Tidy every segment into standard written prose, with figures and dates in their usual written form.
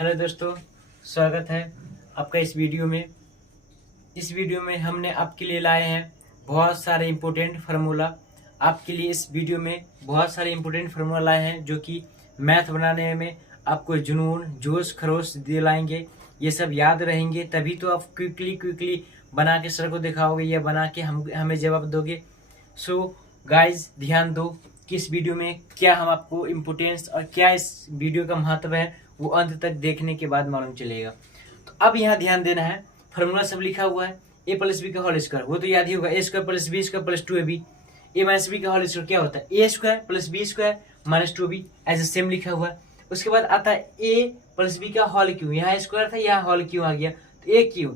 Hello दोस्तों, स्वागत है आपका इस वीडियो में। इस वीडियो में हमने आपके लिए लाए हैं बहुत सारे इम्पोर्टेंट फार्मूला। आपके लिए इस वीडियो में बहुत सारे इम्पोर्टेंट फार्मूला लाए हैं जो कि मैथ बनाने में आपको जुनून जोश खरोश दिलाएंगे। ये सब याद रहेंगे तभी तो आप क्विकली बना के सर को दिखाओगे या बना के हमें जवाब दोगे। सो गाइज ध्यान दो कि इस वीडियो में क्या हम आपको इम्पोर्टेंस और क्या इस वीडियो का महत्व है वो अंत तक देखने के बाद मालूम चलेगा। तो अब यहाँ ध्यान देना है, फॉर्मूला सब लिखा हुआ है ए प्लस बी का होल स्क्वायर, वो तो याद ही होगा। A square plus B square plus 2ab, A minus B का होल स्क्वायर क्या होता है A square plus B square minus 2b, ऐसे सेम लिखा हुआ है। उसके बाद आता है ए प्लस बी का होल क्यू, यहाँ स्क्वायर था यहाँ होल क्यू आ गया तो A cube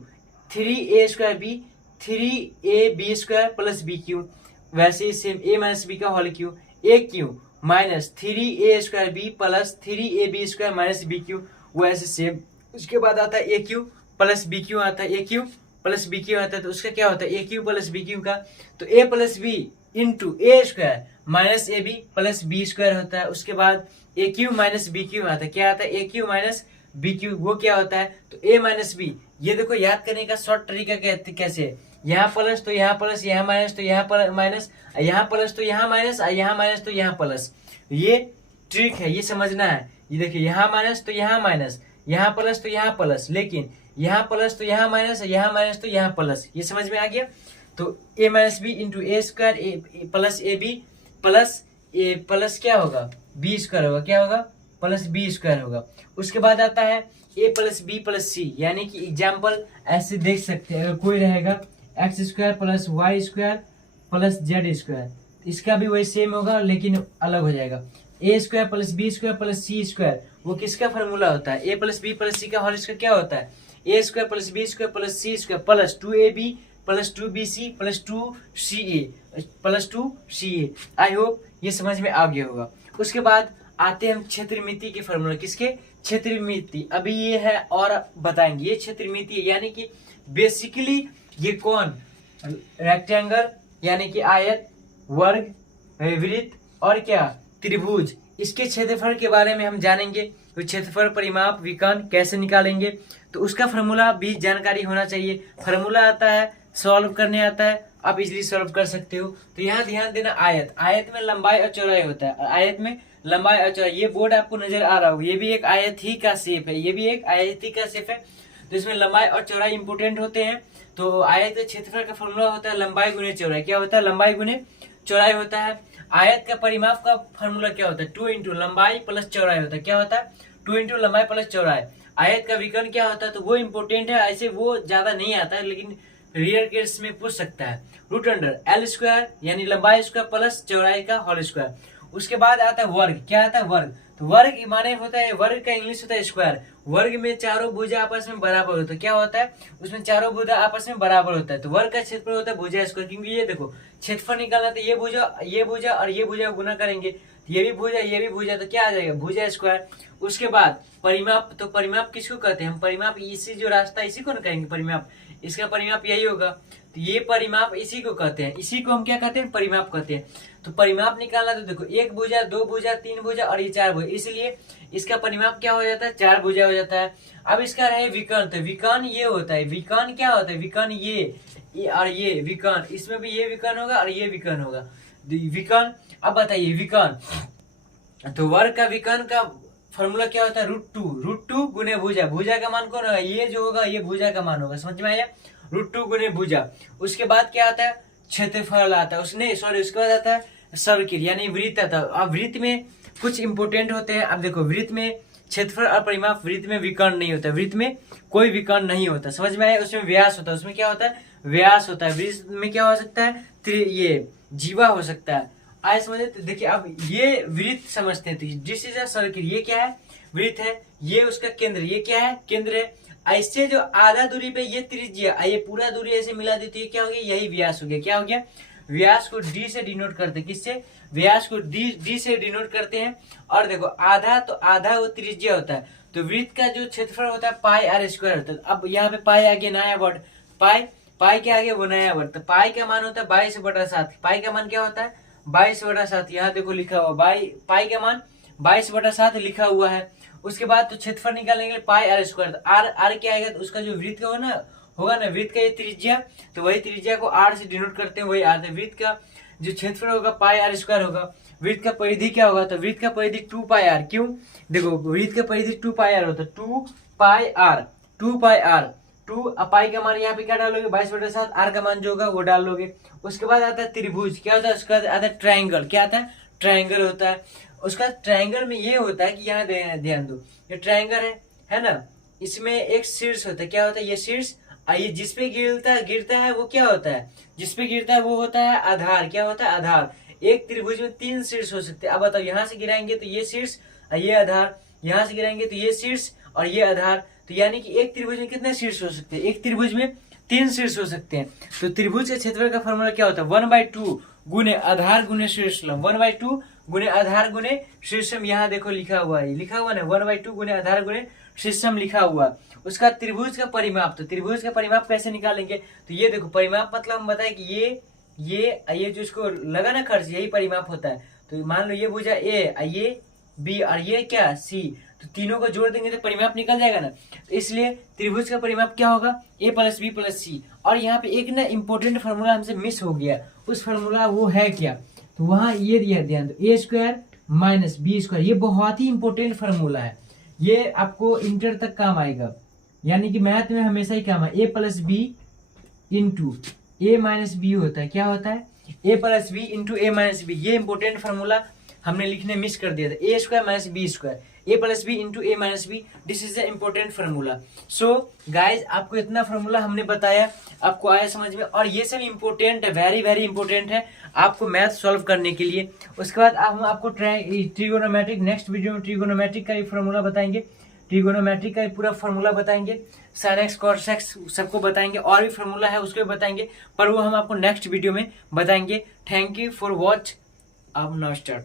3a square B 3ab square plus B cube, वैसे ही सेम ए माइनस बी का whole cube A cube minus 3a square B plus 3ab square minus B cube, वो ऐसे सेम। उसके बाद आता है A cube plus B cube आता है, A cube plus B cube आता है तो उसका क्या होता है A cube plus B cube का, तो A plus B into A square minus A B plus B square होता है। उसके बाद A cube minus B cube आता है, क्या आता है A cube minus B cube, वो क्या होता है तो ए माइनस बी। ये देखो याद करने का शॉर्ट तरीका कैसे है, यहाँ प्लस तो यहाँ प्लस, यहाँ माइनस तो यहाँ माइनस, यहाँ प्लस तो यहाँ माइनस, यहाँ माइनस तो यहाँ प्लस। ये ट्रिक है, ये समझना है। ये देखिए यहाँ माइनस तो यहाँ माइनस, यहाँ प्लस तो यहाँ प्लस, लेकिन यहाँ प्लस तो यहाँ माइनस, यहाँ माइनस तो यहाँ प्लस। ये समझ में आ गया। तो A minus B into A square plus A B plus क्या होगा बी स्क्वायर होगा, क्या होगा प्लस बी स्क्वायर होगा। उसके बाद आता है ए प्लस बी प्लस सी, यानी कि एग्जाम्पल ऐसे देख सकते हैं। अगर कोई रहेगा X square plus Y square plus Z square, इसका भी वही सेम होगा लेकिन अलग हो जाएगा। A square plus B square plus C square, वो किसका फॉर्मूला होता है A plus B plus C का होल स्क्वायर क्या होता है A square plus B square plus C square plus 2ab plus 2bc plus 2ca plus 2ca। I hope ये समझ में आ गया होगा। उसके बाद आते हैं हम क्षेत्रमिति के फॉर्मूला, किसके क्षेत्रमिति। अभी ये है और बताएंगे ये क्षेत्रमिति है, यानी कि बेसिकली ये कौन रेक्टेंगल यानी कि आयत, वर्ग, वृत्त और क्या त्रिभुज, इसके क्षेत्रफल के बारे में हम जानेंगे। तो क्षेत्रफल परिमाप विकर्ण कैसे निकालेंगे तो उसका फॉर्मूला भी जानकारी होना चाहिए। फॉर्मूला आता है, सॉल्व करने आता है, आप इजीली सॉल्व कर सकते हो। तो यहाँ ध्यान देना, आयत, आयत में लंबाई और चौड़ाई होता है। आयत में लंबाई और चौड़ाई, ये बोर्ड आपको नजर आ रहा होगा, ये भी एक आयत ही का शेप है, ये भी एक आयत ही का शेप है। तो इसमें लंबाई और चौड़ाई इंपोर्टेंट होते हैं। तो आयत के क्षेत्रफल का फॉर्मूला होता है लंबाई गुने चौड़ाई, क्या होता है लंबाई गुने चौड़ाई होता है। आयत का परिमाप का फॉर्मूला क्या होता है 2 इंटू लंबाई प्लस चौड़ाई होता है, क्या होता है 2 इंटू लंबाई प्लस चौड़ाई। आयत का विकर्ण क्या होता है तो वो इंपोर्टेंट है, ऐसे वो ज्यादा नहीं आता है लेकिन रेयर केस में पूछ सकता है। रूट अंडर एल स्क्वायर यानी लंबाई स्क्वायर प्लस चौड़ाई का होल स्क्वायर। उसके बाद आता है वर्ग, क्या आता है वर्ग, तो वर्ग माने होता है, वर्ग का इंग्लिश होता है स्क्वायर। वर्ग में चारों भुजा आपस में बराबर होता है, क्या होता है उसमें चारों भुजा आपस में बराबर होता है। तो वर्ग का क्षेत्रफल होता है भुजा स्क्वायर, क्योंकि ये देखो क्षेत्रफल निकालना तो ये भुजा और ये भुजा गुना करेंगे, ये भी भुजा तो क्या आ जाएगा भुजा स्क्वायर। उसके बाद परिमाप, तो परिमाप किसको कहते हैं हम, परिमाप इसी जो रास्ता इसी को न कहेंगे परिमाप, इसका परिमाप यही होगा। तो ये परिमाप इसी को कहते हैं, इसी को हम क्या कहते हैं परिमाप कहते हैं। तो परिमाप निकालना तो देखो एक भुजा, दो भुजा, तीन भुजा और ये चार भुजा, इसलिए इसका परिमाप क्या हो जाता है चार भुजा हो जाता है। अब इसका रहे विकर्ण, तो विकर्ण ये होता है, विकर्ण क्या होता है विकर्ण ये और ये विकर्ण, इसमें भी ये विकर्ण होगा और ये विकर्ण होगा विकर्ण। अब बताइए विकर्ण, तो वर्ग का विकर्ण का फॉर्मूला क्या होता है रूट टू गुने भुजा, भुजा का मान कौन होगा ये जो होगा ये भुजा का मान होगा, समझ में आया √2 गुने भुजा। उसके बाद क्या आता है क्षेत्रफल आता है, उसके बाद आता है सर्किल यानी वृत्त आता है। अब वृत्त में कुछ इंपोर्टेंट होते हैं। अब देखो वृत्त में क्षेत्रफल और परिमाप, वृत्त में विकर्ण नहीं होता, वृत्त में कोई विकर्ण नहीं होता, समझ में आया। उसमें व्यास होता है, उसमें क्या होता है व्यास होता है। वृत्त में क्या हो सकता है ये जीवा हो सकता है, आए समझे। तो देखिए अब ये वृत्त समझते हैं, दिस इज अ सर्किल, ये क्या है वृत्त है, ये उसका केंद्र, ये क्या है केंद्र है। ऐसे जो आधा दूरी पे ये त्रिज्या, ये पूरा दूरी ऐसे मिला देती है, क्या हो गया यही व्यास हो गया, क्या हो गया व्यास को डी से डिनोट करते हैं, किससे व्यास को डी से डिनोट करते हैं। और देखो आधा, तो आधा वो त्रिज्या होता है। तो वृत्त का जो क्षेत्रफल होता है पाई आर स्क्वायर होता है। अब यहाँ पे पाई आगे नया वर्ड, पाई के आगे वो नया वर्ड, तो पाई का मान होता है 22/7, पाई का मान क्या होता है 22/7, यहाँ देखो लिखा हुआ पाई का मान 22/7 लिखा हुआ है। उसके बाद तो क्षेत्रफल निकालने के लिए पाई आर स्क्वायर, तो आर आर क्या आएगा, तो उसका जो वृत्त का होगा ना वृत्त का ये त्रिज्या, तो वही त्रिज्या को आर से डिनोट करते हैं, वही आर। वृत्त का जो क्षेत्रफल होगा पाई आर स्क्वायर होगा। वृत्त का परिधि क्या होगा, तो वृत्त का परिधि 2 पाई आर। क्यों, देखो वृत्त का परिधि 2 पाई आर होता है, 2 पाई आर 2 पाई आर 2 पाई का मान यहाँ पे क्या डालोगे 22/7, आर का मान जो होगा वो डाल लोगे। उसके बाद आता है त्रिभुज, क्या होता है, उसके बाद आता है ट्रायंगल, क्या आता है, ट्रायंगल होता है। उसका ट्रायंगल में ये होता है कि यहाँ ध्यान दो, ये ट्रायंगल है ना, इसमें एक शीर्ष होता है, क्या होता है, ये शीर्ष, ये जिसपे गिरता है वो क्या होता है, जिसपे गिरता है वो होता है आधार, क्या होता है, आधार। एक त्रिभुज में 3 शीर्ष हो सकते हैं। अब बताओ, यहाँ से गिराएंगे तो ये शीर्ष, ये आधार, यहाँ से गिराएंगे तो ये शीर्ष और ये आधार, तो यानी कि एक त्रिभुज में कितने शीर्ष हो सकते हैं, एक त्रिभुज में 3 शीर्ष हो सकते हैं। तो त्रिभुज के क्षेत्रफल का फॉर्मूला क्या होता है, 1/2 गुने आधार गुने शीर्षलम, 1/2 गुने आधार गुने शीर्षम। यहाँ देखो लिखा हुआ है, लिखा हुआ ना 1/2 गुने आधार गुने शीर्षम लिखा हुआ। उसका त्रिभुज का परिमाप, तो त्रिभुज का परिमाप कैसे निकालेंगे, तो ये देखो परिमाप मतलब हम बताए कि ये जो इसको लगा ना खर्च, यही परिमाप होता है। तो मान लो ये भुजा ए, ये बी और ये क्या सी, तो तीनों को जोड़ देंगे तो परिमाप निकल जाएगा ना। तो इसलिए त्रिभुज का परिमाप क्या होगा, a + b + c। और यहाँ पे एक ना इंपॉर्टेंट फार्मूला हमसे मिस हो गया, उस फार्मूला वो है क्या, तो वहां ये दिया, ध्यान दो, a² - b², ये बहुत ही इंपॉर्टेंट फार्मूला है, ये आपको इंटर तक काम आएगा, यानी कि मैथ में हमेशा ही काम है। a + b * a - b होता है, क्या होता है, a + b * a - b। ये इंपॉर्टेंट फार्मूला हमने लिखने मिस कर दिया था, a² - b², a + b * a - b, this is the important formula. So guys, आपको इतना फार्मूला हमने बताया, आपको आया समझ में, और ये सब इम्पोर्टेंट है, वेरी वेरी इंपॉर्टेंट है आपको मैथ सॉल्व करने के लिए। उसके बाद हम आपको ट्रिगोनोमेट्रिक, नेक्स्ट वीडियो में ट्रिगोनोमेट्रिक का ही फार्मूला बताएंगे, ट्रिगोनोमेट्रिक का पूरा फार्मूला बताएंगे, sin x cos x सबको बताएंगे, और भी फार्मूला है उसको भी बताएंगे, पर वो हम आपको नेक्स्ट वीडियो में बताएंगे। थैंक यू फॉर वॉच, अब नाउ स्टार्ट।